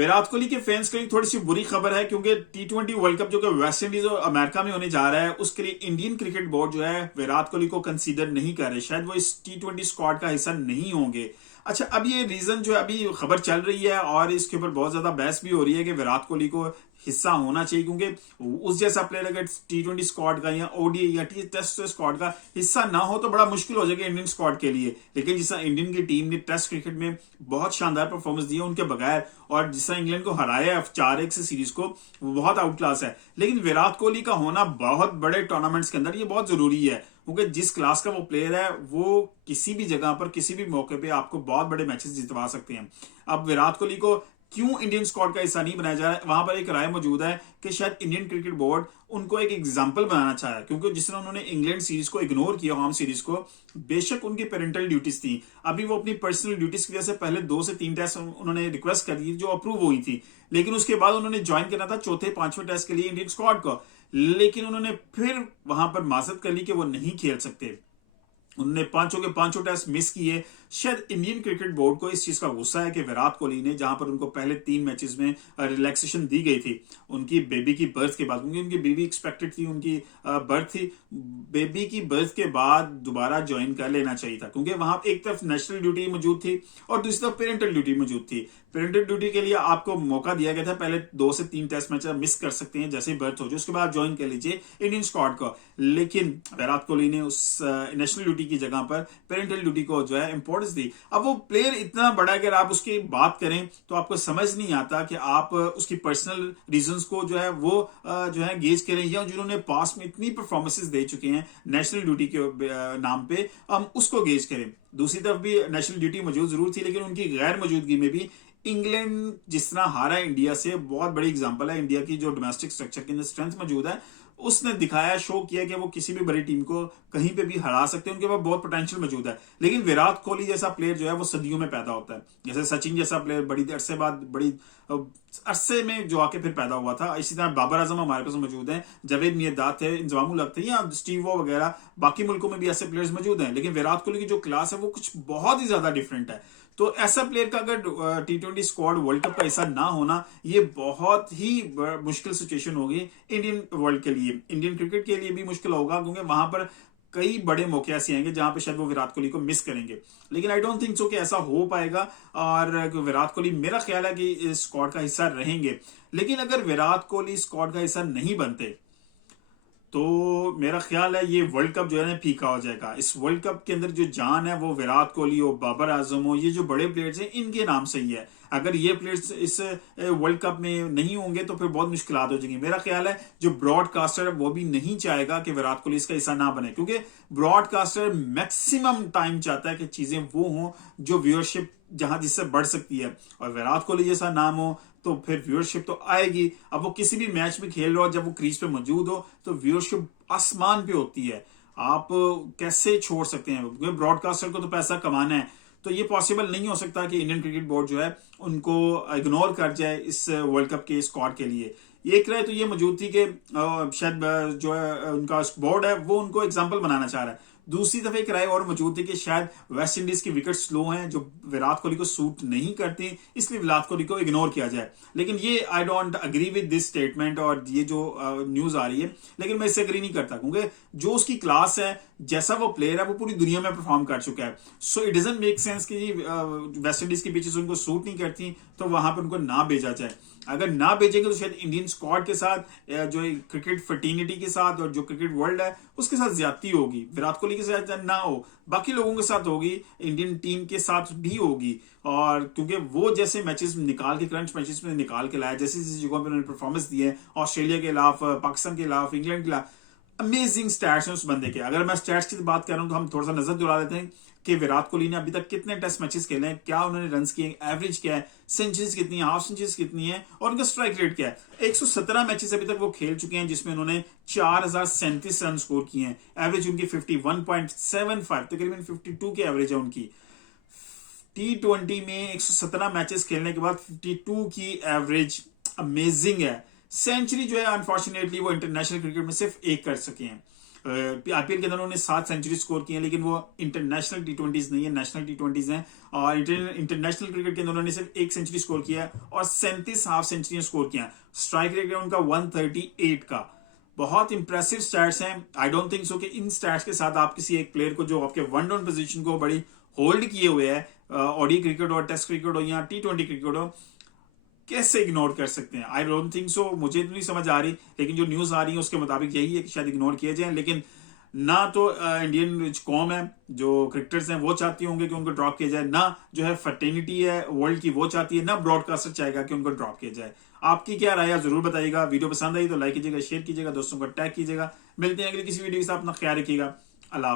विराट कोहली के फैंस के लिए थोड़ी सी बुरी खबर है, क्योंकि T20 वर्ल्ड कप जो कि वेस्ट इंडीज और अमेरिका में होने जा रहा है, उसके लिए इंडियन क्रिकेट बोर्ड जो है विराट कोहली को कंसीडर नहीं कर रहे, शायद वो इस T20 स्क्वाड का हिस्सा नहीं होंगे। अच्छा, अब ये रीजन जो है, अभी खबर चल रही है और इसके ऊपर बहुत ज्यादा बहस भी हो रही है कि विराट कोहली को हिस्सा होना चाहिए, क्योंकि उस जैसा प्लेयर अगर T20 स्क्वाड का या ओडीआई या टेस्ट स्क्वाड का हिस्सा ना हो तो बड़ा मुश्किल हो जाएगा इंडियन स्क्वाड के लिए। लेकिन जिस तरह इंडियन की टीम ने टेस्ट क्रिकेट में बहुत शानदार परफॉर्मेंस दी है उनके बगैर, और जिस तरह इंग्लैंड को हराया है 4-1 से सीरीज को, वो बहुत आउट क्लास है। लेकिन विराट कोहली का होना बहुत बड़े टूर्नामेंट्स के अंदर ये बहुत जरूरी है, क्योंकि जिस क्लास का वो प्लेयर है वो किसी भी जगह पर किसी भी मौके पे आपको बहुत बड़े मैचेस जितवा सकते हैं। अब विराट कोहली को क्यों इंडियन स्क्वाड का हिस्सा नहीं बनाया जा रहा है, वहां पर एक राय मौजूद है कि शायद इंडियन क्रिकेट बोर्ड उनको एक एग्जाम्पल बनाना चाह रहा है, क्योंकि जिस तरह उन्होंने इंग्लैंड सीरीज को इग्नोर किया, होम सीरीज को, बेशक उनकी पेरेंटल ड्यूटीज थी, अभी वो अपनी पर्सनल ड्यूटीज की वजह से पहले 2 से 3 टेस्ट उन्होंने रिक्वेस्ट कर दी जो अप्रूव हुई थी, लेकिन उसके बाद उन्होंने ज्वाइन करना था चौथे 5वें टेस्ट के लिए इंडियन स्क्वाड को, लेकिन उन्होंने फिर वहां पर माजत कर ली कि वो नहीं खेल सकते। उन्होंने 5 के 5 टेस्ट मिस किए। शायद इंडियन क्रिकेट बोर्ड को इस चीज का गुस्सा है कि विराट कोहली ने, जहां पर उनको पहले 3 मैचेस में रिलैक्सेशन दी गई थी उनकी बेबी की बर्थ के बाद, क्योंकि उनकी बेबी एक्सपेक्टेड थी, उनकी बर्थ थी, बेबी की बर्थ के बाद दोबारा ज्वाइन कर लेना चाहिए था, क्योंकि वहां एक तरफ नेशनल ड्यूटी मौजूद थी और दूसरी तरफ पेरेंटल ड्यूटी मौजूद थी। पेरेंटल ड्यूटी के लिए आपको मौका दिया गया था, पहले 2 से 3 टेस्ट मैच मिस कर सकते हैं जैसे ही बर्थ हो जाए, उसके बाद ज्वाइन कर लीजिए इंडियन स्क्वाड को। लेकिन विराट कोहली ने उस नेशनल ड्यूटी की जगह पर पेरेंटल ड्यूटी को जो है इंपॉर्टेंस दी। अब वो प्लेयर इतना बड़ा, अगर आप उसकी बात करें तो आपको समझ नहीं आता कि आप उसकी पर्सनल रीजंस को जो है वो जो है गेज करें, या जिन्होंने पास में इतनी परफॉर्मेंसेस दे चुके हैं नेशनल ड्यूटी के नाम पे, हम उसको गेज करें। दूसरी तरफ भी नेशनल ड्यूटी मौजूद जरूर थी, लेकिन उनकी गैर मौजूदगी में भी इंग्लैंड जिस तरह हारा इंडिया से, बहुत बड़ी एग्जांपल है इंडिया की जो डोमेस्टिक स्ट्रक्चर के अंदर स्ट्रेंथ मौजूद है, उसने दिखाया, शो किया कि वो किसी भी बड़ी टीम को कहीं पे भी हरा सकते हैं, उनके पास बहुत पोटेंशियल मौजूद है। लेकिन विराट कोहली जैसा प्लेयर जो है वो सदियों में पैदा होता है, जैसे सचिन जैसा प्लेयर बड़ी अरसे बाद, बड़ी अरसे में जो आके फिर पैदा हुआ था, इसी तरह बाबर आजम हमारे पास मौजूद हैं, जावेद मियांदाद थे, इंजमामुल हक थे, या स्टीव वॉ वगैरह, बाकी मुल्कों में भी ऐसे प्लेयर्स मौजूद हैं। लेकिन विराट कोहली की जो क्लास है वो कुछ बहुत ही ज्यादा डिफरेंट है। तो ऐसा प्लेयर का अगर T20 स्क्वाड वर्ल्ड कप का हिस्सा ना होना, ये बहुत ही मुश्किल सिचुएशन होगी इंडियन वर्ल्ड के लिए, इंडियन क्रिकेट के लिए भी मुश्किल होगा, क्योंकि वहां पर कई बड़े मौके ऐसे आएंगे जहां पे शायद वो विराट कोहली को मिस करेंगे। लेकिन आई डोंट थिंक सो कि ऐसा हो पाएगा, और विराट कोहली, मेरा ख्याल है कि इस स्क्वाड का हिस्सा रहेंगे। लेकिन अगर विराट कोहली स्क्वाड का हिस्सा नहीं बनते तो मेरा ख्याल है ये वर्ल्ड कप जो है ना फीका हो जाएगा। इस वर्ल्ड कप के अंदर जो जान है वो विराट कोहली हो, बाबर आजम हो, ये जो बड़े प्लेयर्स हैं इनके नाम से ही है। अगर ये प्लेयर्स इस वर्ल्ड कप में नहीं होंगे तो फिर बहुत मुश्किल हो जाएंगी। मेरा ख्याल है जो ब्रॉडकास्टर है वो भी नहीं चाहेगा कि विराट कोहली इसका हिस्सा ना बने, क्योंकि ब्रॉडकास्टर मैक्सिमम टाइम चाहता है कि चीजें वो हों जो व्यूअरशिप जहां जिससे बढ़ सकती है, और विराट कोहली जैसा नाम हो तो फिर व्यूअरशिप तो आएगी। अब वो किसी भी मैच में खेल रहा हो, जब वो क्रीज पे मौजूद हो तो व्यूअरशिप आसमान पे होती है, आप कैसे छोड़ सकते हैं? ब्रॉडकास्टर को तो पैसा कमाना है, तो ये पॉसिबल नहीं हो सकता कि इंडियन क्रिकेट बोर्ड जो है उनको इग्नोर कर जाए इस वर्ल्ड कप के स्क्वाड के लिए। एक राय तो ये मौजूद थी कि शायद जो है उनका बोर्ड है वो उनको एग्जाम्पल बनाना चाह रहा है। दूसरी तरफ एक राय और मौजूद थी कि शायद वेस्ट इंडीज की विकेट स्लो हैं जो विराट कोहली को सूट नहीं करती, इसलिए विराट कोहली को इग्नोर किया जाए। लेकिन ये I don't agree with this statement, और ये जो न्यूज आ रही है, लेकिन मैं इससे अग्री नहीं करता, क्योंकि जो उसकी क्लास है, जैसा वो प्लेयर है, वो पूरी दुनिया में परफॉर्म कर चुका है। So it doesn't make sense कि वेस्ट इंडीज की पिचेस उनको सूट नहीं करती तो वहां पर उनको ना भेजा जाए। अगर ना भेजेंगे तो शायद इंडियन स्क्वाड के साथ, जो क्रिकेट फर्टिनिटी के साथ और जो क्रिकेट वर्ल्ड है उसके साथ ज्यादती होगी। विराट कोहली के साथ ना हो, बाकी लोगों के साथ होगी, इंडियन टीम के साथ भी होगी। और क्योंकि वो जैसे मैचेस निकाल के, क्रंच मैचेस में निकाल के लाया, जैसे जैसी जगहों पर उन्होंने परफॉर्मेंस दी है, ऑस्ट्रेलिया के खिलाफ, पाकिस्तान के खिलाफ, इंग्लैंड के खिलाफ, अमेजिंग स्टैट्स हैं उस बंदे के। अगर मैं स्टैट्स की बात कर रहा हूं तो हम थोड़ा सा नजर दुला देते हैं कि विराट कोहली ने अभी तक कितने टेस्ट मैचेस खेले हैं, क्या उन्होंने रन्स किए, एवरेज क्या है, सेंचुरीज कितनी है, हाफ सेंचुरीज कितनी है, और उनका स्ट्राइक रेट क्या है। 117 मैचेस अभी तक वो खेल चुके हैं जिसमें उन्होंने 4037 रन स्कोर किए हैं। एवरेज उनकी 51.75, तकरीबन 52 की एवरेज है उनकी। T20 में 117 मैचेस खेलने के बाद 52 की एवरेज अमेजिंग है। सेंचुरी जो है अनफॉर्चुनेटली वो इंटरनेशनल क्रिकेट में सिर्फ एक कर सके हैं। आईपीएल के अंदर उन्होंने 7 सेंचुरी स्कोर की है, लेकिन वो इंटरनेशनल टी20 नहीं है, नेशनल टी20 हैं। और इंटरनेशनल क्रिकेट के अंदर उन्होंने सिर्फ 1 सेंचुरी स्कोर किया है और 37 हाफ सेंचुरियां स्कोर किया है। स्ट्राइक रेट है उनका 138 का। बहुत इंप्रेसिव स्टैट्स हैं। आई डोंट थिंक सो कि इन स्टैट्स के साथ आप किसी एक प्लेयर को जो आपके वन डाउन पोजीशन को बड़ी होल्ड किए हुए है, ओडी क्रिकेट हो, टेस्ट क्रिकेट हो या टी20 क्रिकेट हो, कैसे इग्नोर कर सकते हैं? I don't think so. मुझे तो नहीं समझ आ रही, लेकिन जो न्यूज आ रही है उसके मुताबिक यही है कि शायद इग्नोर किए जाए। लेकिन ना तो इंडियन कॉम है जो क्रिकेटर्स हैं वो चाहती होंगे कि उनको ड्रॉप किया जाए, ना जो है फर्टेनिटी है वर्ल्ड की वो चाहती है, ना ब्रॉडकास्टर चाहेगा कि उनको ड्रॉप किया जाए। आपकी क्या राय है जरूर बताइएगा। वीडियो पसंद आई तो लाइक कीजिएगा, शेयर कीजिएगा, दोस्तों को टैग कीजिएगा। मिलते हैं अगली किसी वीडियो के साथ। अपना ख्याल रखिएगा। अल्लाह।